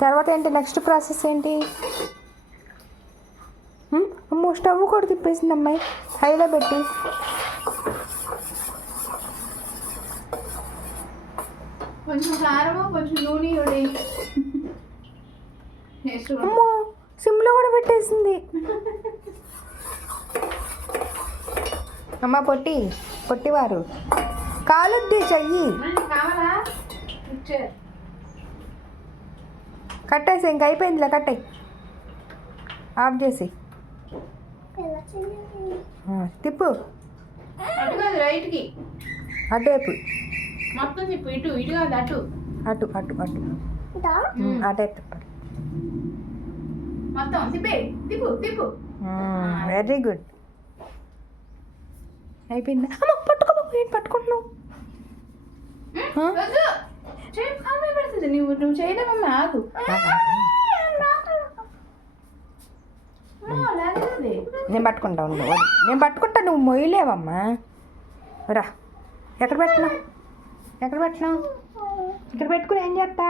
తర్వాత ఏంటి next process ఏంటి? అమ్మో స్టవ్ కూడా తిప్పేసింది అమ్మాయి హైలో పెట్టి. కొంచెం కారము కొంచెం నూనె అమ్మో సిమ్లో కూడా పెట్టేసింది. అమ్మ పొట్టివారు కాలుద్ది చెయ్యి. కావాలా? కట్టేసి ఇంక అయిపోయిందిలే, కట్టే ఆఫ్ చేసి తిప్పు రైట్కి అటువైపు మొత్తం తిప్పు. ఇటు ఇటు కాదు అటు అటు అటు అటు అటే తిప్పాలి మొత్తం తిప్పే. తిప్పు తిప్పు. Very good. అయిపోయిందా? అమ్మ పట్టుకోమా, ఏంటి పట్టుకుంటున్నావు? పెడుతుంది నువ్వు చేయలేమమ్మా, ఆగు. నేను పట్టుకుంటా ఉండు, నేను పట్టుకుంటా, నువ్వు మొయ్యలేవమ్మా. రా, ఎక్కడ పెట్టినావు? ఇక్కడ పెట్టుకుని ఏం చేస్తా?